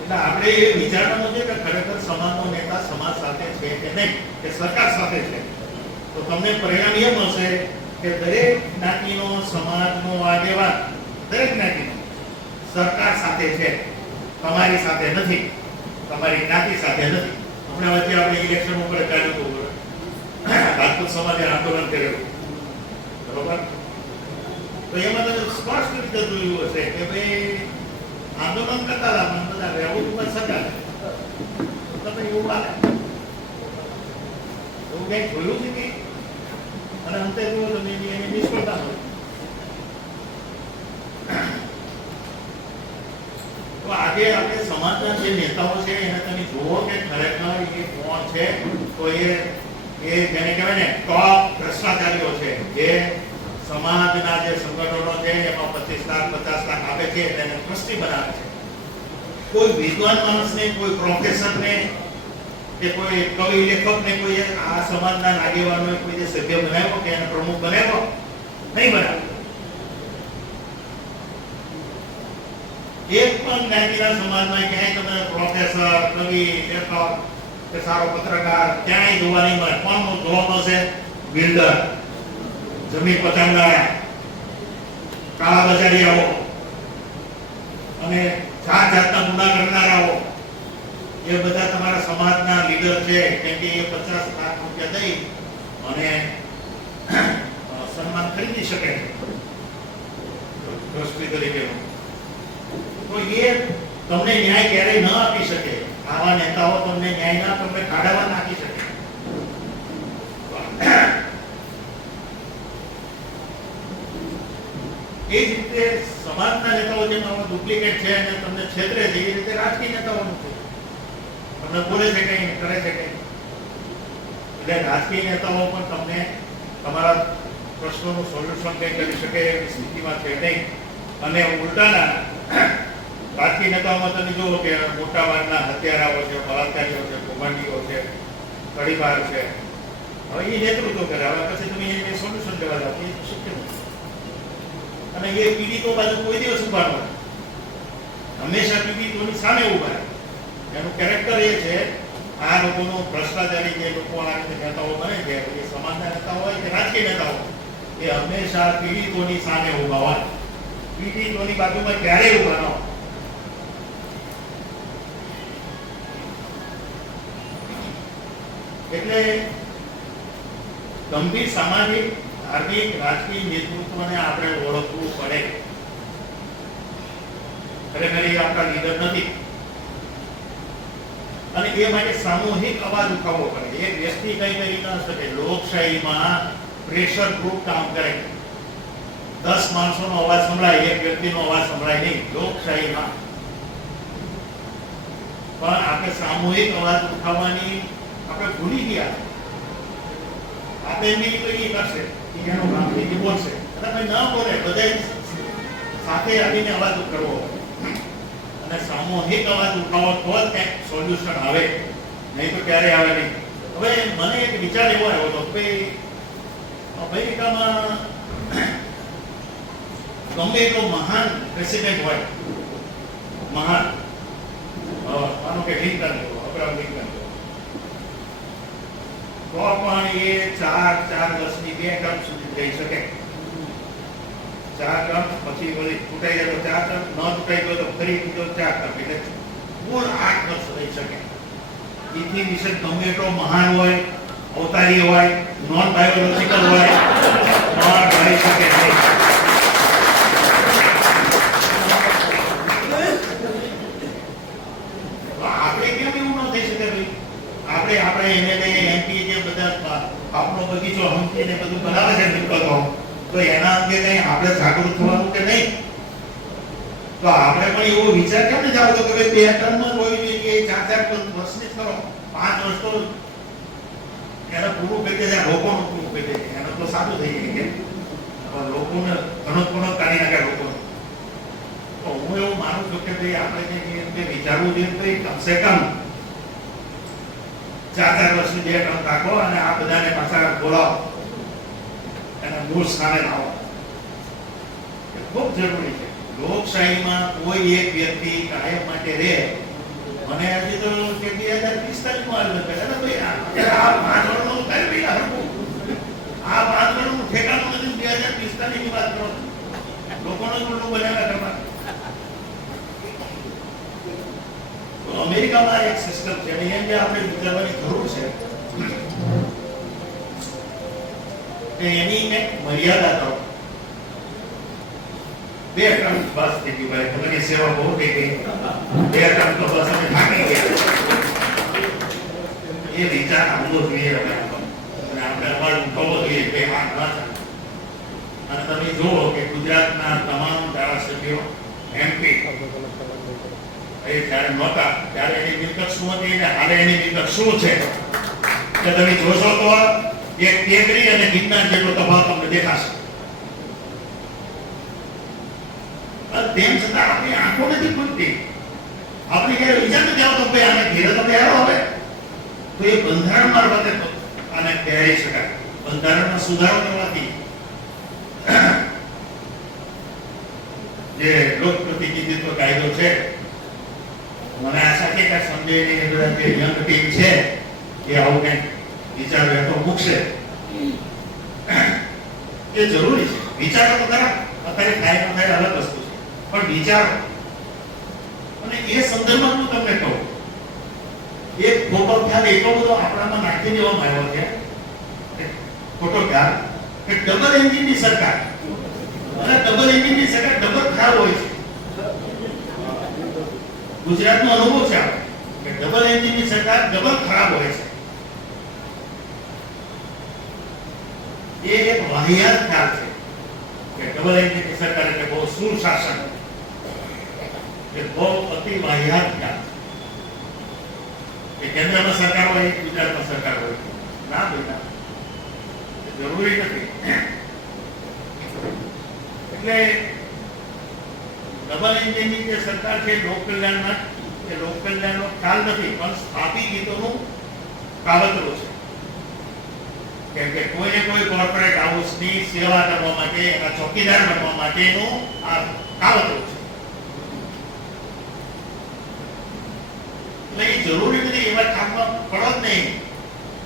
એટલે આપણે એ વિચારવાનું છે કે ખરેખર સમાજનો નેતા સમાજ સાથે છે કે નહીં, કે સરકાર સાથે છે. તો તમને પરિણામ એ મળશે કે દરેક જ્ઞાતિનો, સમાજનો આગેવાન, દરેક જ્ઞાતિનો સરકાર સાથે છે, તમારી સાથે નથી, તમારી જ્ઞાતિ સાથે નથી. હમણાં વચ્ચે આપણે ઇલેક્શન ઉપર ચાલ્યું હતું, રાજપૂત સમાજે આંદોલન કરેલું, બરોબર? તો એમાં તમે સ્પષ્ટ રીતે જોયું હશે કે ભાઈ આંદોલન કરતા હતા પણ બધા રહેવું ઉપર સરકાર. તમે એવું લાગે એવું કઈ જોયું છે કે? અને અંતે જો તમે એની નિષ્ફળતા હોય તો આજે આપણે સમાજના જે નેતાઓ છે એને તમે જુઓ કે ખરેખર એ કોણ છે. તો એ જેને કહેવાય ને ટોપ ભ્રષ્ટાચારીઓ છે, જે સમાજના જે સંગઠનો છે એમાં 25 લાખ 50 લાખ આપે છે, એને ટ્રસ્ટી બનાવે છે. કોઈ વિદ્વાન માણસને, કોઈ પ્રોફેસરને કે કોઈ કવિ લેખકને કોઈ આ સમાજના આગેવાનોએ કોઈ જે સભ્ય બનાવ્યો કે એને પ્રમુખ બનાવ્યો નહીં બનાવ્યો. એક પણ જ્ઞાતિના સમાજમાં ક્યાંય તમે પ્રોફેસર, કવિ, લેખક કે સારો પત્રકાર ક્યાંય જોવા નહીં મળે. કોણ જોવા મળશે? બિલ્ડર, જમીન પચાવનારા, કાળા બજારીયાઓ અને જાત જાતના ગુના કરનારાઓ, એ બધા તમારા સમાજના લીડર છે. કેમ કે એ 50 લાખ રૂપિયા દઈ અને સન્માન ખરીદી શકે છે ટ્રસ્ટી તરીકે. તો એ તમને ન્યાય ક્યારેય ન આપી શકે. આવા નેતાઓ તમને ન્યાય ના તમને કાઢવા નાખી શકે. એ જ રીતે સમાજના નેતાઓ જેમ ડુપ્લિકેટ છે અને તમને છેતરે છે, એ રીતે રાજકીય નેતાઓનું છે. તમને બોલે છે કઈ, કરે છે કઈ. એટલે રાજકીય નેતાઓ પણ તમને તમારા પ્રશ્નોનું સોલ્યુશન કઈ કરી શકે એવી સ્થિતિમાં છે નહીં. અને ઉલટાના રાજકીય નેતાઓમાં તમે જુઓ કે મોટા ભાગના હત્યારાઓ છે, બળાત્કારીઓ છે, કૌભાંડીઓ છે, કડીબાર છે. હવે એ નેતૃત્વ કરે. હવે પછી તમે એને સોલ્યુશન લેવા જાઓ, એ શક્ય નથી. અને એ પીડિતો બાજુ કોઈ દિવસ ઉભા ન હોય. હંમેશા પીડિતોની સામે ઉભા રહે. એનું કેરેક્ટર એ છે. આ લોકોનો ભ્રષ્ટાચારી જે લોકો આ રીતે નેતાઓ બને છે, એ સમાજના નેતાઓ હોય કે રાજકીય નેતાઓ, એ હંમેશા પીડિતોની સામે ઉભા હોય. પીડિતોની બાજુમાં ક્યારેય ઉભા ન હોય. એટલે ગંભીર સામાજિક, ધાર્મિક, રાજકીય નેતૃત્વને આપણે ઓળખવું પડે. ખરેખર એ આપણા લીડર નથી. અને એ માટે સામૂહિક અવાજ ઉઠાવવો પડે. એક વ્યક્તિ કઈ કરી ન શકે. લોકશાહીમાં પ્રેશર ગ્રુપ કામ કરે. 10 માણસોનો અવાજ સંભળાય, એક વ્યક્તિનો અવાજ સંભળાય નહીં લોકશાહીમાં. પણ આપણે સામૂહિક અવાજ ઉઠાવવાની આપણે ભૂલી ગયા. આપણે એમની તો એ કરશે, એનો કામ એ બોલશે, અને ન બોલે, બધા સાથે આવીને અવાજ કરવો અને સામૂહિક અવાજ ઉઠાવો તો જ કંઈક સોલ્યુશન આવે, નહીં તો ક્યારેય આવે નહીં. હવે મને એક વિચાર એવો આવ્યો હતો કે અમેરિકામાં ગમે એટલો મહાન પ્રેસિડેન્ટ હોય, મહાન, માનો કે લિંકન, અબ્રાહમ લિંકન, તો પણ એ 4 વર્ષની 2 ટર્મ સુધી જઈ શકે. 4 ટર્મ પછી વળી તૂટાઈ જાય તો 4 ટર્મ, ન તૂટાઈ ગયો તો ફરી બીજો 4 ટર્મ, એટલે કુલ 8 વર્ષ રહી શકે. એથી વિશે ગમે એટલો મહાન હોય, અવતારી હોય, નોન બાયોલોજિકલ હોય, પણ રહી શકે નહીં. આપણે કેમ એવું ન થઈ શકે ભાઈ? આપણે એમએલએ, એમપી જે બધા આપણો બગીચો હંપીને બધું બનાવે છે નીકળતો, તો એના અંગે કઈ આપણે જાગૃત થવાનું કે નહીં? તો આપણે પણ એવો વિચાર કેમ નથી આવતો કે ભાઈ 2 ટર્મ જ હોવી જોઈએ, 4 વર્ષની જ કરો, 5 વર્ષ તો એને પૂરું કરી દે, લોકોનું પૂરું કરી દે, એને તો સારું થઈ જાય. કેમ લોકોને ઘણો કાઢી નાખે લોકોને. તો હું એવું માનું છું કે ભાઈ આપણે જે વિચારવું જોઈએ તો કમસે કમ 4 વર્ષની 2 ટર્મ રાખો અને આ બધાને પાછા બોલાવો, એને મૂળ સ્થાને લાવો. એ ખૂબ જરૂરી છે. લોકશાહીમાં કોઈ એક વ્યક્તિ કાયમ માટે રહે. મને હજી તો કે 2045 માં આવ્યું છે, આ 5 વર્ષનું કરવી હરકું, આ 5 વર્ષનું ઠેકાણું નથી. 2045 ની વાત કરો, લોકોનો જ ઉલ્લુ બનાવ્યા કરવા. અમેરિકામાં એક સિસ્ટમ છે, એમ જે આપણે વિચારવાની જરૂર છે કે એની એક મર્યાદા કરો. 2 ટર્મ બસ થઈ ગઈ ભાઈ, તમારી સેવા બહુ થઈ ગઈ, 2 ટર્મ તો બસ અમે થાકી ગયા. એ વિચાર આવવો જોઈએ હવે, અને આપણે અવાજ ઉઠાવવો જોઈએ કે આ ન થાય. અને તમે જુઓ કે ગુજરાતના તમામ ધારાસભ્યો, એમપી એ જ્યારે નહોતા ત્યારે એની મિલકત શું હતી અને હાલે એની મિલકત શું છે કે તમે જોશો તો એક ટેકરી અને ગિરનાર જેટલો તફાવત તમને દેખાશે. તેમ છતાં આપણી આંખો નથી ખુલતી. આપણે ક્યારે વિચાર નથી આવતો કે આને ઘેરે તો પહેરો હવે, તો એ બંધારણ મારફતે આને પહેરી શકાય. બંધારણમાં સુધારો કરવાથી જે લોક પ્રતિનિધિત્વ કાયદો છે, મને આશા છે કે સંજયની બધા જે યંગ ટીમ છે એ આવું કંઈક વિચાર તો મૂકશે. એ જરૂરી છે. વિચારો તો ખરા, અત્યારે થાય ન થાય અલગ વસ્તુ છે, પણ વિચારો. અને એ સંદર્ભમાં હું તમને કહું, એક ખોટો ખ્યાલ એટલો બધો આપણામાં નાખી દેવામાં આવ્યો છે, ખોટો ખ્યાલ કે ડબલ એન્જિનની સરકાર, અને ડબલ એન્જિનની સરકાર ડબલ ખરાબ હોય છે. ગુજરાતનો અનુભવ છે કે ડબલ એન્જિનની સરકાર ડબલ ખરાબ હોય છે. એ એક વાહિયાત ખ્યાલ છે કે ડબલ એન્જિનની સરકાર એટલે બહુ સુશાસન, એ બહુ અતિ વાહિયાત ખ્યાલ છે કે કેન્દ્રમાં સરકાર હોય, ગુજરાતમાં સરકાર હોય. ના બેટા, જરૂરી નથી. એટલે ડબલ એન્જિનની જે સરકાર છે લોકકલ્યાણના, એ લોકકલ્યાણનો ખ્યાલ નથી, પણ સ્થાપિત હિતોનું કાવતરું છે. કેમ કે કોઈને કોઈ કોર્પોરેટ હાઉસની સેવા કરવા માટે, એના ચોકીદાર બનવા માટેનું આ કાવતરું છે. એટલે એ જરૂરી નથી, એવા કામમાં પડો જ નહીં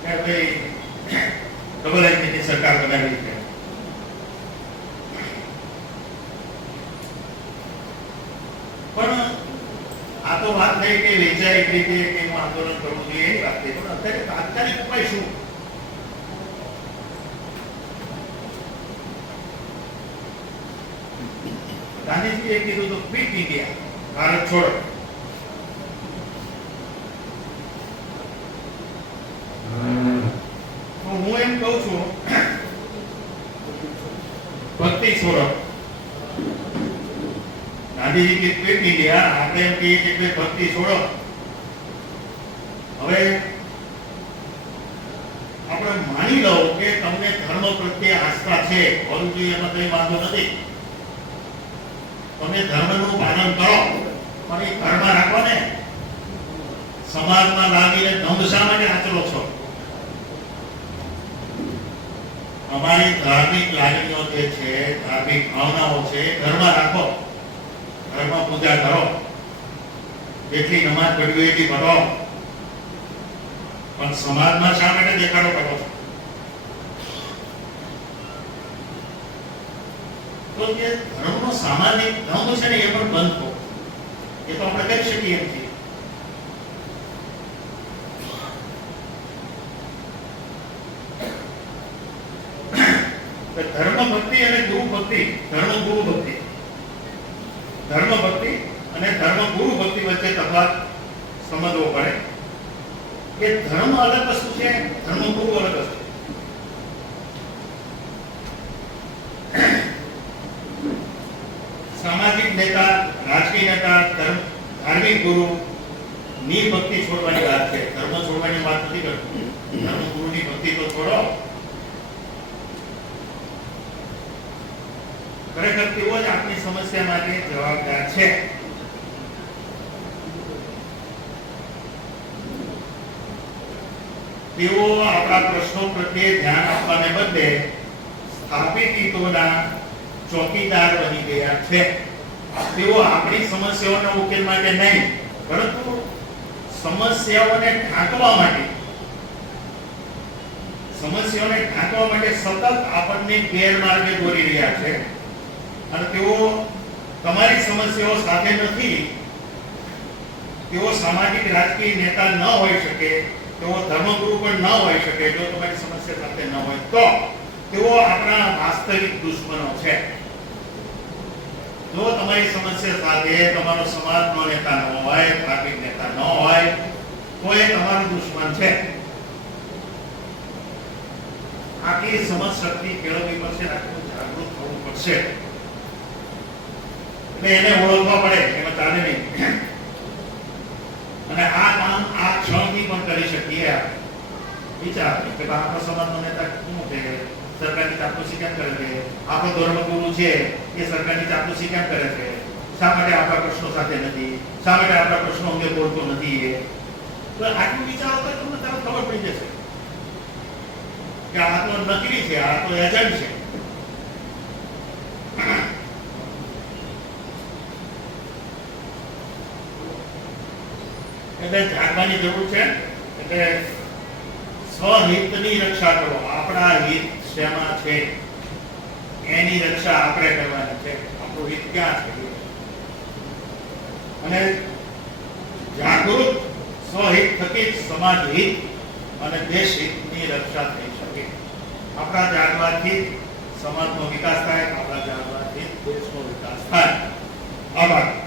કે ભાઈ ડબલ એન્જિનની સરકાર બનાવી છે. પણ આ તો વાત થઈ કે વૈચારિક રીતે એનું આંદોલન કરવું જોઈએ, એની વાત થઈ. પણ અત્યારે તાત્કાલિક ઉપાય શું? ગાંધીજીએ કીધું તો ક્વિટ ઇન્ડિયા, ભારત છોડો. હું એમ કહું છું, ભક્તિ છોડો. ગાંધીજી કે ક્વિટ ઇન્ડિયા, આપણે એમ કહીએ કે ભક્તિ છોડો. હવે આપણે માની લો કે તમને ધર્મ પ્રત્યે આસ્થા છે, હોવું જોઈએ, એમાં કઈ વાંધો નથી. તમે ધર્મનું પાલન કરો, પણ એ ઘરમાં રાખો ને. સમાજમાં લાગીને દંભ શા માટે આચરો છો? અમારી ધાર્મિક લાગણીઓ જે છે, ધાર્મિક ભાવનાઓ છે, ઘરમાં રાખો. ઘરમાં પૂજા કરો, જેટલી નમાજ પઢવી હોય એટલી પઢો, પણ સમાજમાં શા માટે દેખાડો કરો છો? તો જે ધર્મનો સામાજિક ધર્મ છે ને, એ પણ બંધ થો. એ તો આપણે કરી શકીએ એમ છીએ. ધર્મ ભક્તિ અને ગુરુ ભક્તિ, ધર્મ ગુરુ ભક્તિ, ધર્મ ભક્તિ અને ધર્મ ગુરુ ભક્તિ વચ્ચે તફાવત સમજવો પડે. કે ધર્મ અલગ વસ્તુ છે, ધર્મ ગુરુ અલગ વસ્તુ. સામાજિક નેતા, રાજકીય નેતા, ધાર્મિક ગુરુ ની ભક્તિ છોડવાની વાત છે, ધર્મ છોડવાની વાત નથી કરતો. ધર્મ ગુરુની ભક્તિ તો છોડો. ખરેખર તેઓ જ આપણી સમસ્યા માટે જવાબદાર છે. તેઓ આપણા પ્રશ્નો પ્રત્યે ધ્યાન આપવાને બદલે સ્થાપિત હિતોના ચોકીદાર બની ગયા છે. તેઓ આપણી સમસ્યાઓના ઉકેલ માટે નહીં, પરંતુ સમસ્યાઓને ઢાંકવા માટે સતત આપણને ગેરમાર્ગે દોરી રહ્યા છે. અને તેઓ તમારી સમસ્યાઓ સાથે નથી. તેઓ સામાજિક રાજકીય નેતા ન હોઈ શકે, તેઓ ધર્મગુરુ પણ ન હોઈ શકે. જો તમારી સમસ્યા સાથે ન હોય તો તેઓ આપણા વાસ્તવિક દુશ્મનો છે. જો તમારી સમસ્યા સાથે તમારો સમાજનો નેતા ન હોય, ધાર્મિક નેતા ન હોય, તો એ તમારો દુશ્મન છે. આટલી સમજ શક્તિ કેળવવી પડશે, આટલું જાગૃત થવું પડશે. એટલે એને ઓળખવા પડે, એમાં ચાલે નહીં. અને આ કામ આ ક્ષણથી પણ કરી શકીએ. વિચાર કે આપણો સમાજનો નેતા શું છે, સરકારની ચાપલુસી કેમ કરે છે? આપણો ધર્મગુરુ છે, એ સરકારની ચાપલુસી કેમ કરે છે? શા માટે આપણા પ્રશ્નો સાથે નથી? શા માટે આપણા પ્રશ્નો અંગે બોલતો નથી? તો આટલું વિચારો તો તમને તરત ખબર પડી જશે કે આ તો નકલી છે, આ તો એજન્ટ છે. એટલે જાગવાની જરૂર છે. એટલે સ્વહિતની રક્ષા કરો. આપણા હિત શેમાં છે એની રક્ષા આપણે કરવાની છે. આપણું હિત ક્યાં છે? અને જાગૃત સ્વહિત થકી સમાજ હિત અને દેશ હિતની રક્ષા થઈ શકે. આપણા જાગવાથી સમાજનો વિકાસ થાય, આપણા જાગવાથી દેશનો વિકાસ થાય. આભાર.